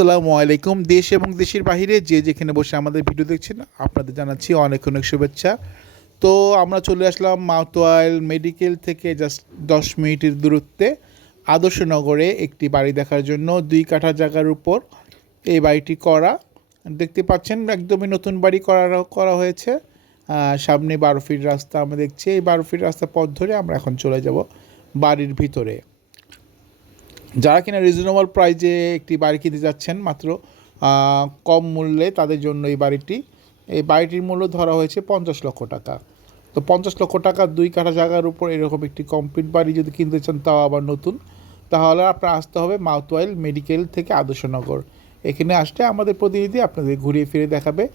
আসসালামু আলাইকুম। দেশ এবং দেশের বাহিরে যে যেখানে বসে আমাদের ভিডিও দেখছেন আপনাদের জানাচ্ছি অনেক অনেক শুভেচ্ছা। তো আমরা চলে আসলাম মাউতওয়াইল মেডিকেল থেকে জাস্ট 10 মিনিটের দূরত্বে আদর্শনগরে একটি বাড়ি দেখার জন্য 2 কাঠা জায়গার উপর এই বাড়িটি করা। দেখতে পাচ্ছেন একদমই নতুন বাড়ি করা হয়েছে। সামনে 12 ফিট রাস্তা আমরা দেখছি। এই 12 ফিট রাস্তা পথ ধরে আমরা এখন চলে যাব বাড়ির ভিতরে। যারা কিনা রিজনেবল প্রাইজে একটি বাড়ি কিনতে যাচ্ছেন মাত্র কম মূল্যে, তাদের জন্য এই বাড়িটির মূল্য ধরা হয়েছে 50 লক্ষ টাকা। তো 50 লক্ষ টাকা 2 কাঠা জায়গার উপর এরকম একটি কমপ্লিট বাড়ি যদি কিনতে চান, তাও আবার নতুন, তাহলে আপনার আসতে হবে মাউতওয়াইল মেডিকেল থেকে আদর্শনগর। এখানে আসলে আমাদের প্রতিনিধি আপনাদের ঘুরিয়ে ফিরে দেখাবে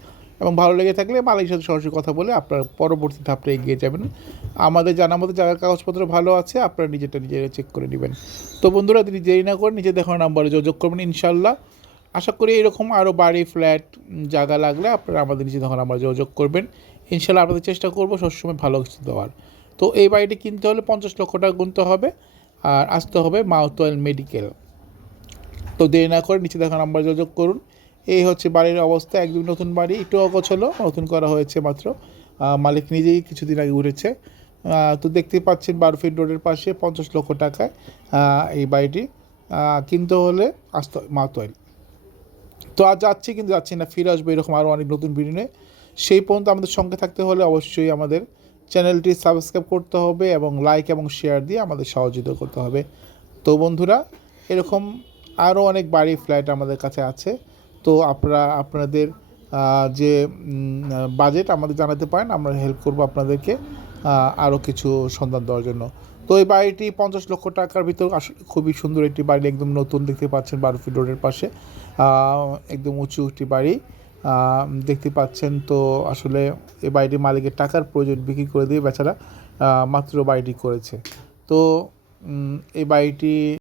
এবং ভালো লেগে থাকলে মালিকের সাথে সরাসরি কথা বলে আপনার পরবর্তী ধাপটা এগিয়ে যাবেন। আমাদের জানার মতো জায়গার কাগজপত্র ভালো আছে, আপনারা নিজেরা চেক করে নেবেন। তো বন্ধুরা, যদি দেরি না করে নিজে দেখানো নাম্বারে যোগাযোগ করবেন ইনশাল্লাহ। আশা করি এরকম আরও বাড়ি, ফ্ল্যাট, জায়গা লাগলে আপনারা আমাদের নিজে দেখানো নাম্বারে যোগাযোগ করবেন। ইনশাল্লাহ আপনাদের চেষ্টা করবো সবসময় ভালো কিছু দেওয়ার। তো এই বাড়িটি কিনতে হলে 50 লক্ষ টাকা গুনতে হবে আর আসতে হবে মাউতওয়াইল মেডিকেল। তো দেরি না করে নিচে দেখা নাম্বার যোগাযোগ করুন। এই হচ্ছে বাড়ির অবস্থা, একদম নতুন বাড়ি, একটু অগোছালো, নতুন করা হয়েছে মাত্র। মালিক নিজেই কিছুদিন আগে উঠেছে। তো দেখতে পাচ্ছেন 12 ফিট রোডের পাশে 50 লক্ষ টাকায় এই বাড়িটি কিনতে হলে আসতে মাউতওয়াইল। তো আজ যাচ্ছি না, ফিরে আসবো এরকম আরও অনেক নতুন ভিডিও নিয়ে। সেই পর্যন্ত আমাদের সঙ্গে থাকতে হলে অবশ্যই আমাদের চ্যানেলটি সাবস্ক্রাইব করতে হবে এবং লাইক এবং শেয়ার দিয়ে আমাদের সহযোগিতা করতে হবে। তো বন্ধুরা, এরকম আরও অনেক বাড়ি, ফ্ল্যাট আমাদের কাছে আছে। তো আপনাদের যে বাজেট আমাদের জানাতে পারেন, আমরা হেল্প করবো আপনাদেরকে আরও কিছু সন্ধান দেওয়ার জন্য। তো এই বাড়িটি 50 লক্ষ টাকার ভিতর আসলে খুবই সুন্দর একটি বাড়ি, একদম নতুন, দেখতে পাচ্ছেন 12 ফিট রোডের পাশে একদম উঁচু একটি বাড়ি দেখতে পাচ্ছেন। তো আসলে এই বাড়িটির মালিকের টাকার প্রয়োজন, বিক্রি করে দিয়ে বেচারা মাত্র বাড়িটি করেছে। তো এই বাড়িটি